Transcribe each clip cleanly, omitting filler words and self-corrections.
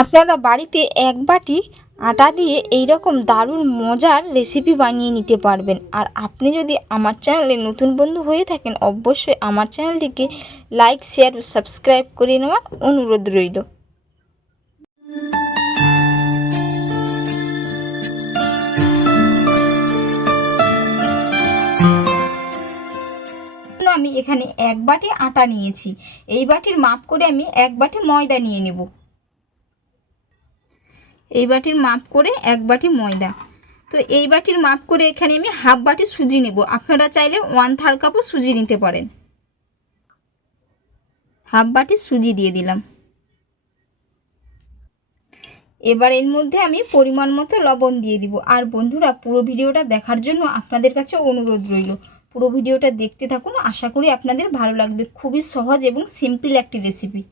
আপনারা বাড়িতে এক বাটি আটা দিয়ে এই রকম দারুণ মজার রেসিপি বানিয়ে নিতে পারবেন। আর আপনি যদি আমার চ্যানেলে নতুন বন্ধু হয়ে থাকেন, অবশ্যই আমার চ্যানেলটিকে লাইক, শেয়ার ও সাবস্ক্রাইব করে নেওয়ার অনুরোধ রইল। আমি এখানে এক বাটি আটা নিয়েছি। এই বাটির মাপ করে আমি এক বাটি ময়দা নিয়ে নেব। এই বাটির মাপ করে এক বাটি ময়দা। তো এই বাটির মাপ করে এখানে আমি হাফ বাটি সুজি নেব। আপনারা চাইলে 1/3 কাপও সুজি নিতে পারেন। হাফ বাটি সুজি দিয়ে দিলাম। এবার এর মধ্যে আমি পরিমাণ মতো লবণ দিয়ে দিব। আর বন্ধুরা, পুরো ভিডিওটা দেখার জন্য আপনাদের কাছে অনুরোধ রইল, পুরো ভিডিওটা দেখতে থাকুন। আশা করি আপনাদের ভালো লাগবে। খুবই সহজ এবং সিম্পল একটি রেসিপি।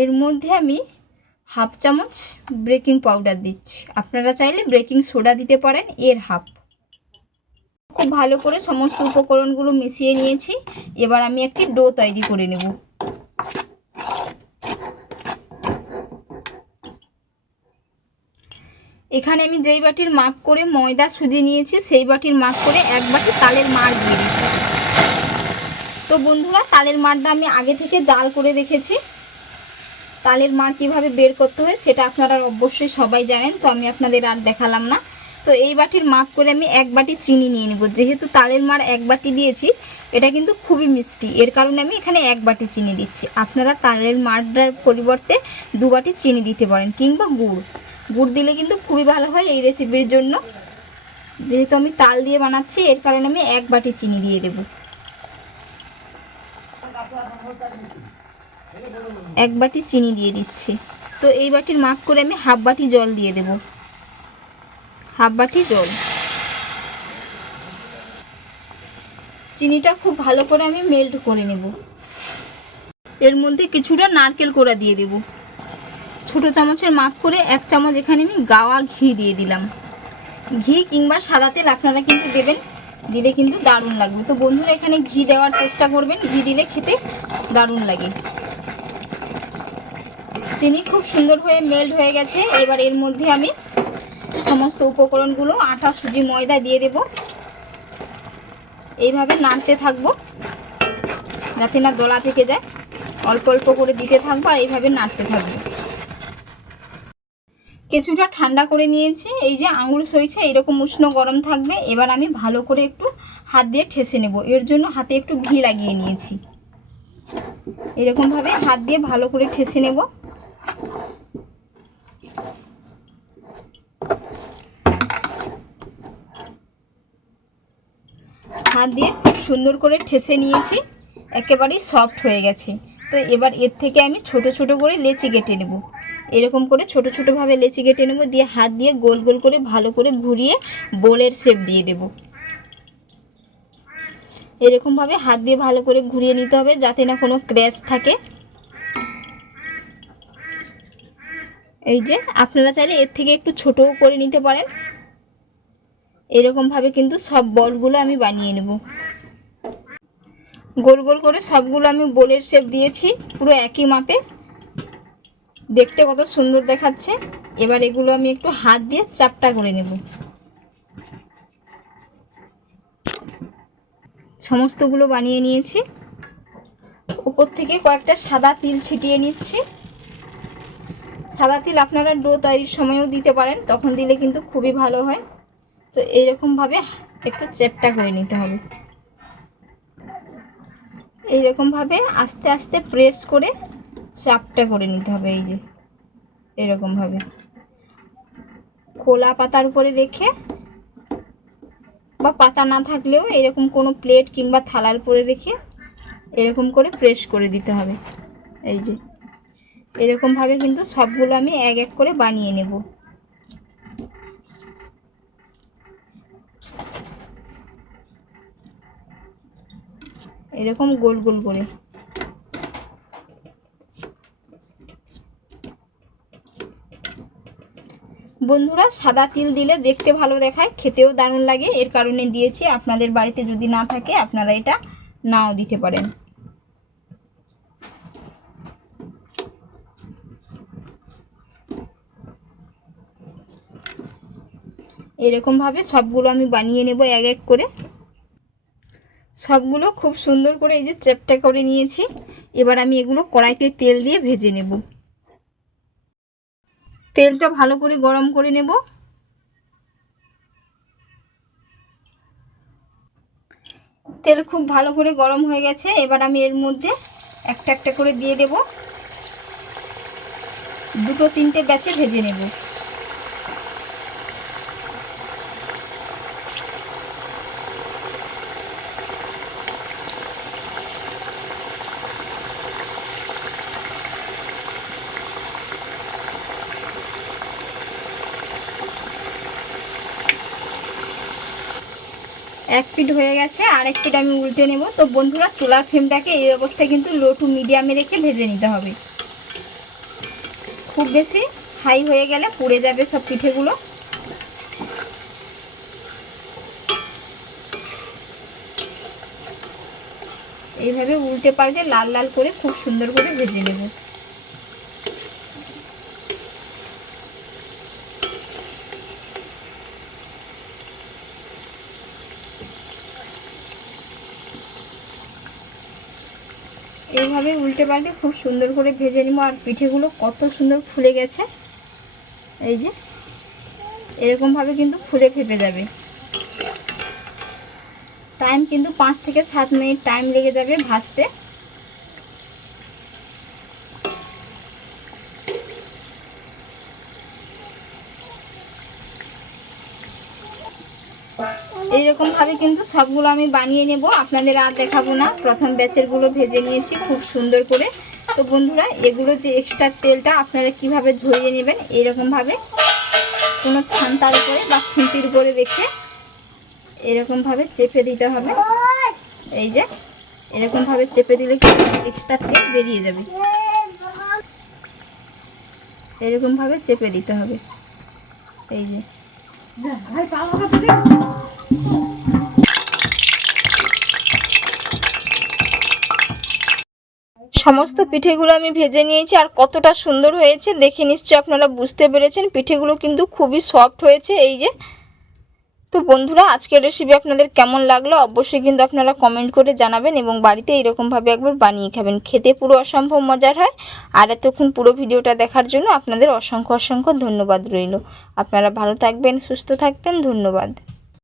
এর মধ্যে আমি হাফ চামচ বেকিং পাউডার দিচ্ছি। আপনারা চাইলে বেকিং সোডা দিতে পারেন, এর হাফ। খুব ভালো করে সমস্ত উপকরণগুলো মিশিয়ে নিয়েছি। এবার আমি একটি ডো তৈরি করে নেব। এখানে আমি যেই বাটির মাপ করে ময়দা সুজি নিয়েছি, সেই বাটির মাপ করে এক বাটি তালের মাড় দিয়ে দিচ্ছি। তো বন্ধুরা, তালের মাড়টা আমি আগে থেকে জাল করে রেখেছি। তালের মাড় কীভাবে বের করতে হয় সেটা আপনারা অবশ্যই সবাই জানেন, তো আমি আপনাদের আর দেখালাম না। তো এই বাটির মাপ করে আমি এক বাটি চিনি নিয়ে নেব। যেহেতু তালের মাড় এক বাটি দিয়েছি, এটা কিন্তু খুবই মিষ্টি, এর কারণে আমি এখানে এক বাটি চিনি দিচ্ছি। আপনারা তালের মাড়টার পরিবর্তে 2 বাটি চিনি দিতে পারেন, কিংবা গুড় দিলে কিন্তু খুবই ভালো হয় এই রেসিপির জন্য। যেহেতু আমি তাল দিয়ে বানাচ্ছি, এর কারণে আমি এক বাটি চিনি দিয়ে দেব। এক বাটি চিনি দিয়ে দিচ্ছি। তো এই বাটির মাপ করে আমি হাফ বাটি জল দিয়ে দেব। হাফ বাটি জল। চিনিটা খুব ভালো করে আমি মেল্ট করে নেব। এর মধ্যে কিছুটা নারকেল কোড়া দিয়ে দেব। ছোট চামচের মাপ করে 1 চামচ এখানে আমি গাওয়া ঘি দিয়ে দিলাম। ঘি কিংবা সাদা তেল আপনারা কিন্তু দেবেন, দিলে কিন্তু দারুণ লাগবে। তো বন্ধুরা, এখানে ঘি দেওয়ার চেষ্টা করবেন, ঘি দিলে খেতে দারুণ লাগে। চিনি খুব সুন্দর হয়ে মেল্ট হয়ে গেছে। এবার এর মধ্যে আমি সমস্ত উপকরণগুলো আটা, সুজি, ময়দা দিয়ে দেব। এইভাবে নাড়তে থাকবো যাতে না দলা থেকে যায়। অল্প অল্প করে দিতে থাকবো আর এইভাবে নাড়তে থাকবো। কিছুটা ঠান্ডা করে নিয়েছি। এই যে আঙুল সইছে এরকম উষ্ণ গরম থাকবে। এবার আমি ভালো করে একটু হাত দিয়ে ঠেসে নেব। এর জন্য হাতে একটু ঘি লাগিয়ে নিয়েছি। এরকমভাবে হাত দিয়ে ভালো করে ঠেসে নেব। হাত দিয়ে খুব সুন্দর করে ঠেসে নিয়েছি, একেবারেই সফট হয়ে গেছে। তো এবার এর থেকে আমি ছোট ছোট করে লেচি কেটে নেব। এরকম করে ছোট ছোটোভাবে লেচি কেটে নেব, দিয়ে হাত দিয়ে গোল গোল করে ভালো করে ঘুরিয়ে বোলের শেপ দিয়ে দেব। এরকমভাবে হাত দিয়ে ভালো করে ঘুরিয়ে নিতে হবে যাতে না কোনো ক্র্যাশ থাকে। এই যে আপনারা চাইলে এর থেকে একটু ছোটও করে নিতে পারেন। এরকমভাবে কিন্তু সব বলগুলো আমি বানিয়ে নেব। গোল গোল করে সবগুলো আমি বোলের শেপ দিয়েছি, পুরো একই মাপে। দেখতে কত সুন্দর দেখাচ্ছে। এবার এগুলো আমি একটু হাত দিয়ে চাপটা করে নেব। সমস্তগুলো বানিয়ে নিয়েছি। উপর থেকে কয়েকটা সাদা তিল ছিটিয়ে নিচ্ছি। সাদা তিল আপনারা ডো তৈরির সময়ও দিতে পারেন, তখন দিলে কিন্তু খুবই ভালো হয়। তো এইরকমভাবে একটু চ্যাপটা করে নিতে হবে। এইরকমভাবে আস্তে আস্তে প্রেস করে চাপটা করে নিতে হবে। এই যে এরকমভাবে খোলা পাতার উপরে রেখে, বা পাতা না থাকলেও এরকম কোনো প্লেট কিংবা থালার উপরে রেখে এরকম করে প্রেস করে দিতে হবে। এই যে এরকমভাবে কিন্তু সবগুলো আমি এক এক করে বানিয়ে নেব। এরকম গোল গোল করে। বন্ধুরা, সাদা তিল দিলে দেখতে ভালো দেখায়, খেতেও দারুণ লাগে, এর কারণে দিয়েছি। আপনাদের বাড়িতে যদি না থাকে আপনারা এটা নাও দিতে পারেন। এরকমভাবে সবগুলো আমি বানিয়ে নেব এক এক করে। সবগুলো খুব সুন্দর করে এই যে চ্যাপটা করে নিয়েছি। এবার আমি এগুলো কড়াইতে তেল দিয়ে ভেজে নেব। তেলটা ভালো করে গরম করে নেব। তেল খুব ভালো করে গরম হয়ে গেছে। এবার আমি এর মধ্যে একটা একটা করে দিয়ে দেব। দুটো তিনটে ব্যাচে ভেজে নেব। এক পিঠ হয়ে গেছে, আর এক পিঠ আমি উল্টে নেব। তো বন্ধুরা চুলার ফ্লেমটাকে এই অবস্থায় কিন্তু লো টু মিডিয়ামে রেখে ভেজে নিতে হবে। খুব বেশি হাই হয়ে গেলে পুড়ে যাবে সব পিঠেগুলো। এইভাবে উল্টে পাল্টে লাল লাল করে খুব সুন্দর করে ভেজে নেব। এইভাবে উল্টে পাল্টে খুব সুন্দর করে ভেজে নেব। আর পিঠেগুলো কত সুন্দর ফুলে গেছে, এই যে এরকমভাবে কিন্তু ফুলে ফেপে যাবে। টাইম কিন্তু 5 থেকে 7 মিনিট টাইম লেগে যাবে ভাজতে। এইরকমভাবে কিন্তু সবগুলো আমি বানিয়ে নেব, আপনাদের আর দেখাবো না। প্রথম ব্যাচেরগুলো ভেজে নিয়েছি খুব সুন্দর করে। তো বন্ধুরা এগুলো যে এক্সট্রা তেলটা আপনারা কিভাবে ঝরিয়ে নেবেন, এইরকমভাবে কোনো ছান্তার উপরে বা খুন্তির উপরে রেখে এরকমভাবে চেপে দিতে হবে। এই যে এরকমভাবে চেপে দিলে কিন্তু এক্সট্রা তেল বেরিয়ে যাবে। এরকমভাবে চেপে দিতে হবে। এই যে সমস্ত পিঠেগুলো আমি ভেজে নিয়েছি। আর কতটা সুন্দর হয়েছে দেখে নিশ্চয়ই আপনারা বুঝতে পেরেছেন। পিঠেগুলো কিন্তু খুবই সফট হয়েছে। এই যে তো বন্ধুরা আজকের রেসিপি আপনাদের কেমন লাগলো অবশ্যই কিন্তু আপনারা কমেন্ট করে জানাবেন, এবং বাড়িতে এইরকমভাবে একবার বানিয়ে খাবেন। খেতে পুরো অসম্ভব মজার হয়। আর এতক্ষণ পুরো ভিডিওটা দেখার জন্য আপনাদের অসংখ্য অসংখ্য ধন্যবাদ রইল। আপনারা ভালো থাকবেন, সুস্থ থাকবেন। ধন্যবাদ।